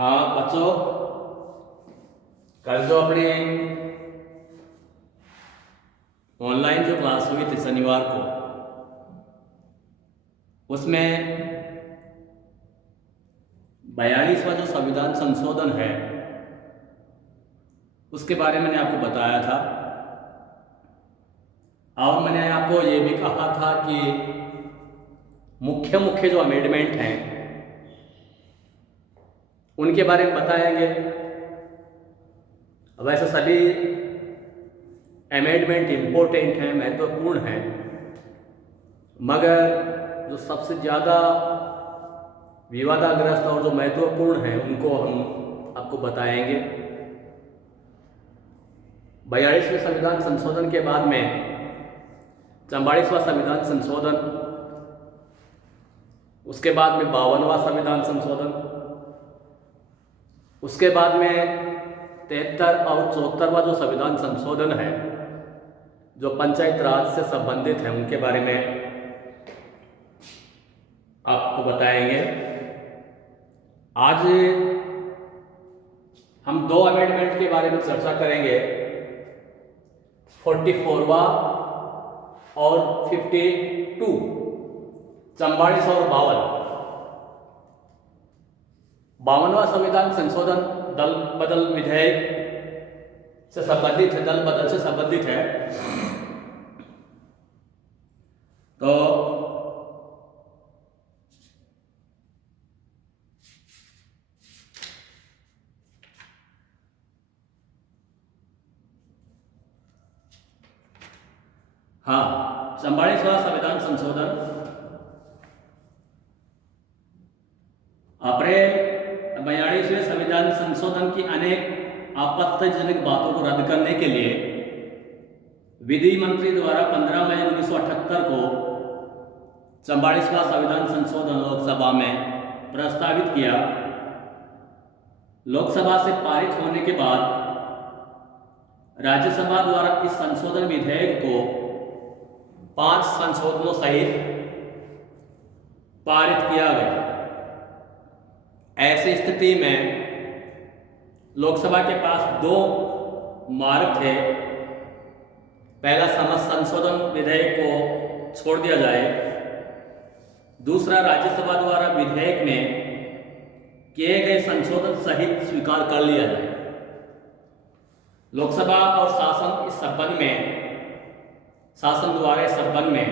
हाँ बच्चों, कल जो अपनी ऑनलाइन जो क्लास हुई थी शनिवार को, उसमें 42वां जो संविधान संशोधन है उसके बारे में मैंने आपको बताया था। और मैंने आपको ये भी कहा था कि मुख्य मुख्य जो अमेंडमेंट हैं उनके बारे में बताएंगे। वैसे सभी अमेंडमेंट इम्पोर्टेंट हैं, महत्वपूर्ण हैं, मगर जो सबसे ज़्यादा विवादाग्रस्त और जो महत्वपूर्ण हैं उनको हम आपको बताएंगे। 42वें संविधान संशोधन के बाद में 44वां संविधान संशोधन, उसके बाद में 52वां संविधान संशोधन, उसके बाद में 73 और 74वां जो संविधान संशोधन है जो पंचायत राज से संबंधित है उनके बारे में आपको बताएंगे। आज हम दो अमेंडमेंट के बारे में चर्चा करेंगे, 44वां और 52, 44 और 52वां संविधान संशोधन दल बदल विधेयक से संबंधित है, दल बदल से संबंधित है। तो हाँ, 44वां संविधान संशोधन अप्रैल 42वें संविधान संशोधन की अनेक आपत्तिजनक बातों को रद्द करने के लिए विधि मंत्री द्वारा 15 मई 1978 को 44वां संविधान संशोधन लोकसभा में प्रस्तावित किया। लोकसभा से पारित होने के बाद राज्यसभा द्वारा इस संशोधन विधेयक को 5 संशोधनों सहित पारित किया गया। ऐसी स्थिति में लोकसभा के पास दो मार्ग थे। पहला, संशोधन विधेयक को छोड़ दिया जाए, दूसरा, राज्यसभा द्वारा विधेयक में किए गए संशोधन सहित स्वीकार कर लिया जाए। लोकसभा और शासन इस संबंध में शासन द्वारा इस संबंध में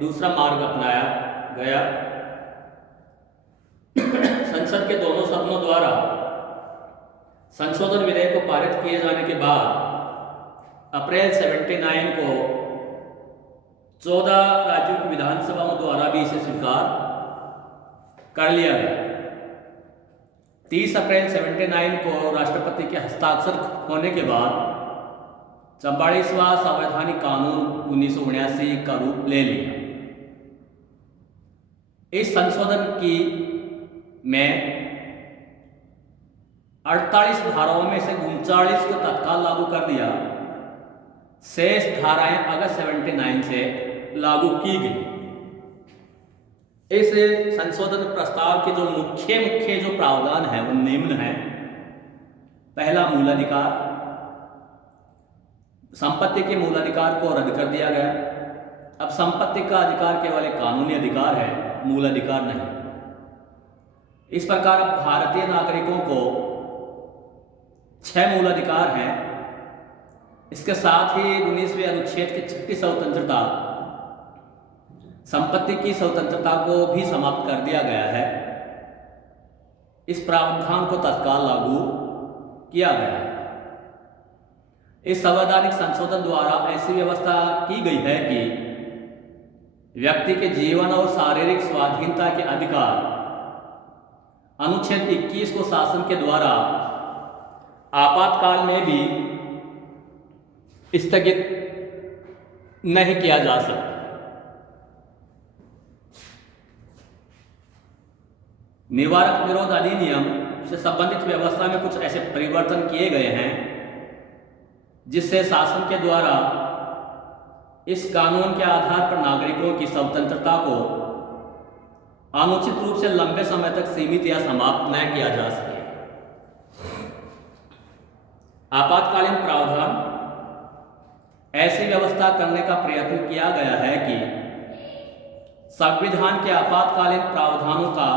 दूसरा मार्ग अपनाया गया। संसद के दोनों सदनों द्वारा संशोधन विधेयक को पारित किए जाने के बाद अप्रैल 79 को 14 राज्यों की विधानसभाओं द्वारा भी इसे स्वीकार कर लिया गया। 30 अप्रैल 79 को राष्ट्रपति के हस्ताक्षर होने के बाद 44वां संवैधानिक कानून 1979 का रूप ले लिया। इस संशोधन की में 48 धाराओं में से 39 को तत्काल लागू कर दिया। शेष धाराएं अगस्त 79 से लागू की गई। इस संशोधन प्रस्ताव के जो मुख्य जो प्रावधान है वो निम्न है। पहला, मूलाधिकार, संपत्ति के मूलाधिकार को रद्द कर दिया गया। अब संपत्ति का अधिकार केवल एक कानूनी अधिकार है, मूलाधिकार नहीं। इस प्रकार अब भारतीय नागरिकों को 6 मूलाधिकार हैं। इसके साथ ही 19वें अनुच्छेद की 6ठी स्वतंत्रता, संपत्ति की स्वतंत्रता को भी समाप्त कर दिया गया है। इस प्रावधान को तत्काल लागू किया गया है। इस संवैधानिक संशोधन द्वारा ऐसी व्यवस्था की गई है कि व्यक्ति के जीवन और शारीरिक स्वाधीनता के अधिकार अनुच्छेद 21 को शासन के द्वारा आपातकाल में भी स्थगित नहीं किया जा सकता। निवारक विरोध अधिनियम से संबंधित व्यवस्था में कुछ ऐसे परिवर्तन किए गए हैं जिससे शासन के द्वारा इस कानून के आधार पर नागरिकों की स्वतंत्रता को अनुचित रूप से लंबे समय तक सीमित या समाप्त न किया जा सके। आपातकालीन प्रावधान ऐसी व्यवस्था करने का प्रयत्न किया गया है कि संविधान के आपातकालीन प्रावधानों का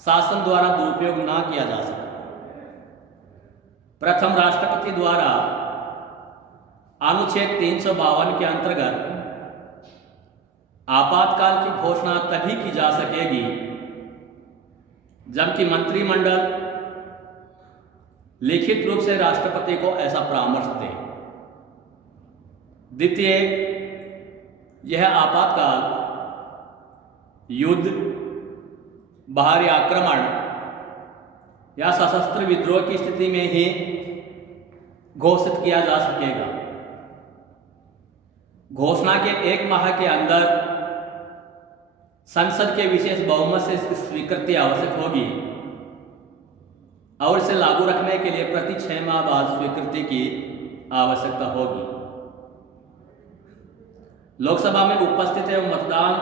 शासन द्वारा दुरुपयोग न किया जा सके। प्रथम, राष्ट्रपति द्वारा अनुच्छेद 352 के अंतर्गत आपातकाल की घोषणा तभी की जा सकेगी जबकि मंत्रिमंडल लिखित रूप से राष्ट्रपति को ऐसा परामर्श दे। द्वितीय, यह आपातकाल युद्ध, बाहरी आक्रमण या सशस्त्र विद्रोह की स्थिति में ही घोषित किया जा सकेगा। घोषणा के 1 माह के अंदर संसद के विशेष बहुमत से इसकी स्वीकृति आवश्यक होगी और इसे लागू रखने के लिए प्रति 6 माह बाद स्वीकृति की आवश्यकता होगी। लोकसभा में उपस्थित एवं मतदान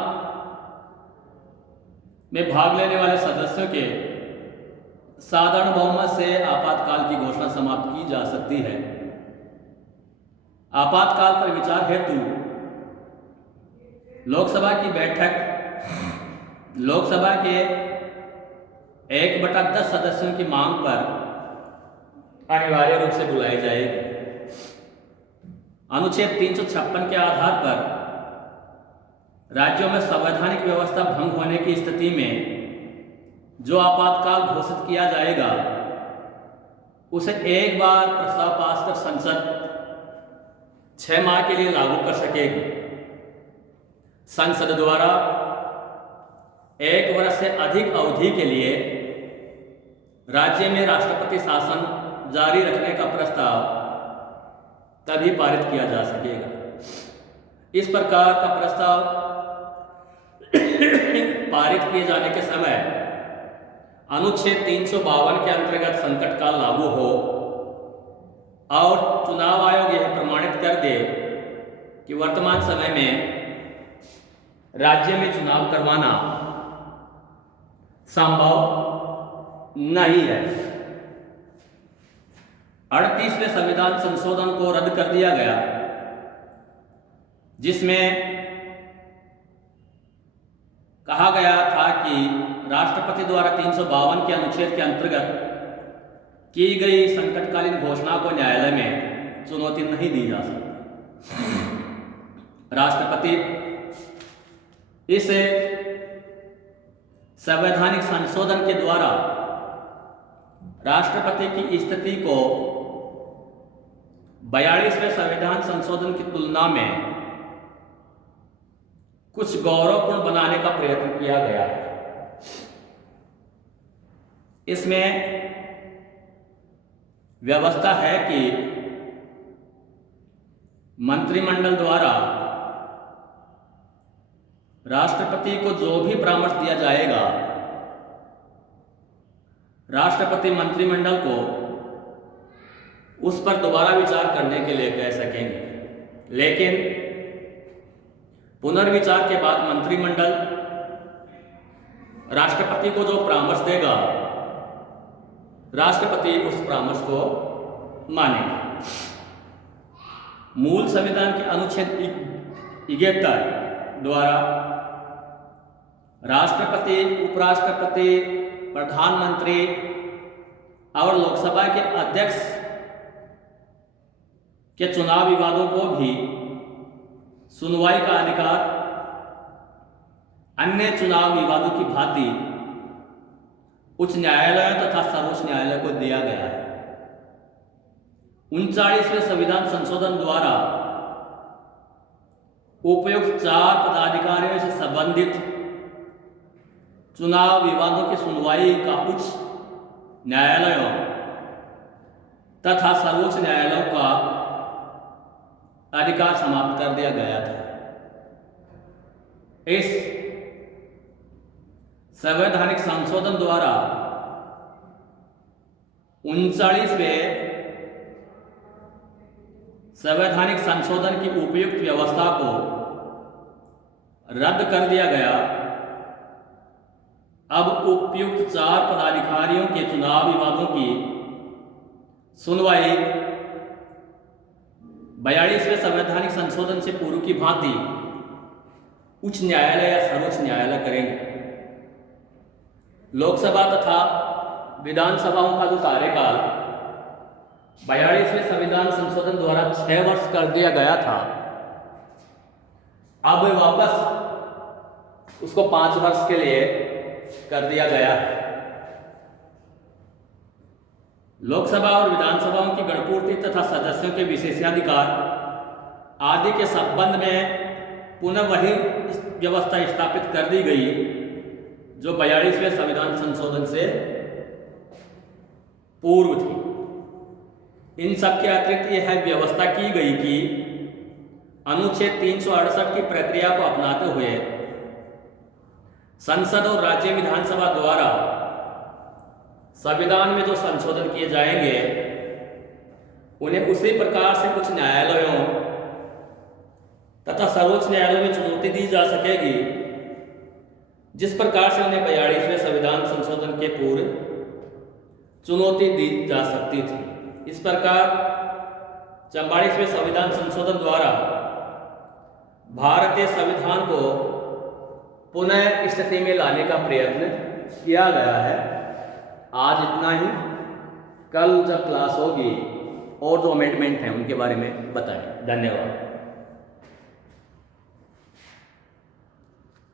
में भाग लेने वाले सदस्यों के साधारण बहुमत से आपातकाल की घोषणा समाप्त की जा सकती है। आपातकाल पर विचार हेतु लोकसभा की बैठक लोकसभा के 1/10 सदस्यों की मांग पर अनिवार्य रूप से बुलाई जाएगी। अनुच्छेद 356 के आधार पर राज्यों में संवैधानिक व्यवस्था भंग होने की स्थिति में जो आपातकाल घोषित किया जाएगा उसे एक बार प्रस्ताव पास कर संसद 6 माह के लिए लागू कर सकेगी। संसद द्वारा 1 वर्ष से अधिक अवधि के लिए राज्य में राष्ट्रपति शासन जारी रखने का प्रस्ताव तभी पारित किया जा सकेगा। इस प्रकार का प्रस्ताव पारित किए जाने के समय अनुच्छेद 352 के अंतर्गत संकट काल लागू हो और चुनाव आयोग यह प्रमाणित कर दे कि वर्तमान समय में राज्य में चुनाव करवाना संभव नहीं है। 38वें संविधान संशोधन को रद्द कर दिया गया जिसमें कहा गया था कि राष्ट्रपति द्वारा 352 के अनुच्छेद के अंतर्गत की गई संकटकालीन घोषणा को न्यायालय में चुनौती नहीं दी जा सकती। राष्ट्रपति इस संवैधानिक संशोधन के द्वारा राष्ट्रपति की स्थिति को 42वें संविधान संशोधन की तुलना में कुछ गौरवपूर्ण बनाने का प्रयत्न किया गया है। इसमें व्यवस्था है कि मंत्रिमंडल द्वारा राष्ट्रपति को जो भी परामर्श दिया जाएगा राष्ट्रपति मंत्रिमंडल को उस पर दोबारा विचार करने के लिए कह सकेंगे, लेकिन पुनर्विचार के बाद मंत्रिमंडल राष्ट्रपति को जो परामर्श देगा राष्ट्रपति उस परामर्श को मानेगा। मूल संविधान के अनुच्छेद 71 द्वारा राष्ट्रपति, उपराष्ट्रपति, प्रधानमंत्री और लोकसभा के अध्यक्ष के चुनाव विवादों को भी सुनवाई का अधिकार अन्य चुनाव विवादों की भांति उच्च न्यायालय तथा सर्वोच्च न्यायालय को दिया गया है। 39वें संविधान संशोधन द्वारा उपयुक्त 4 पदाधिकारियों से संबंधित चुनाव विवादों की सुनवाई का उच्च न्यायालयों तथा सर्वोच्च न्यायालयों का अधिकार समाप्त कर दिया गया था। इस संवैधानिक संशोधन द्वारा 39वें संवैधानिक संशोधन की उपयुक्त व्यवस्था को रद्द कर दिया गया। अब उपयुक्त 4 पदाधिकारियों के चुनाव विवादों की सुनवाई 42वें संवैधानिक संशोधन से पूर्व की भांति उच्च न्यायालय या सर्वोच्च न्यायालय करेंगे। लोकसभा तथा विधानसभाओं का जो कार्यकाल 42वें संविधान संशोधन द्वारा 6 वर्ष कर दिया गया था, अब वापस उसको 5 वर्ष के लिए कर दिया गया है। लोकसभा और विधानसभाओं की गणपूर्ति तथा सदस्यों के विशेषाधिकार आदि के संबंध में पुनः वही व्यवस्था स्थापित कर दी गई जो 42वें संविधान संशोधन से पूर्व थी। इन सब के अतिरिक्त यह व्यवस्था की गई कि अनुच्छेद 368 की प्रक्रिया को अपनाते हुए संसद और राज्य विधानसभा द्वारा संविधान में जो संशोधन किए जाएंगे उन्हें उसी प्रकार से कुछ न्यायालयों तथा सर्वोच्च न्यायालयों में चुनौती दी जा सकेगी जिस प्रकार से उन्हें 42वें संविधान संशोधन के पूर्व चुनौती दी जा सकती थी। इस प्रकार 44वें संविधान संशोधन द्वारा भारतीय संविधान को पुनः स्थिति में लाने का प्रयत्न किया गया है। आज इतना ही, कल जब क्लास होगी और जो अमेंडमेंट हैं उनके बारे में बताएं। धन्यवाद।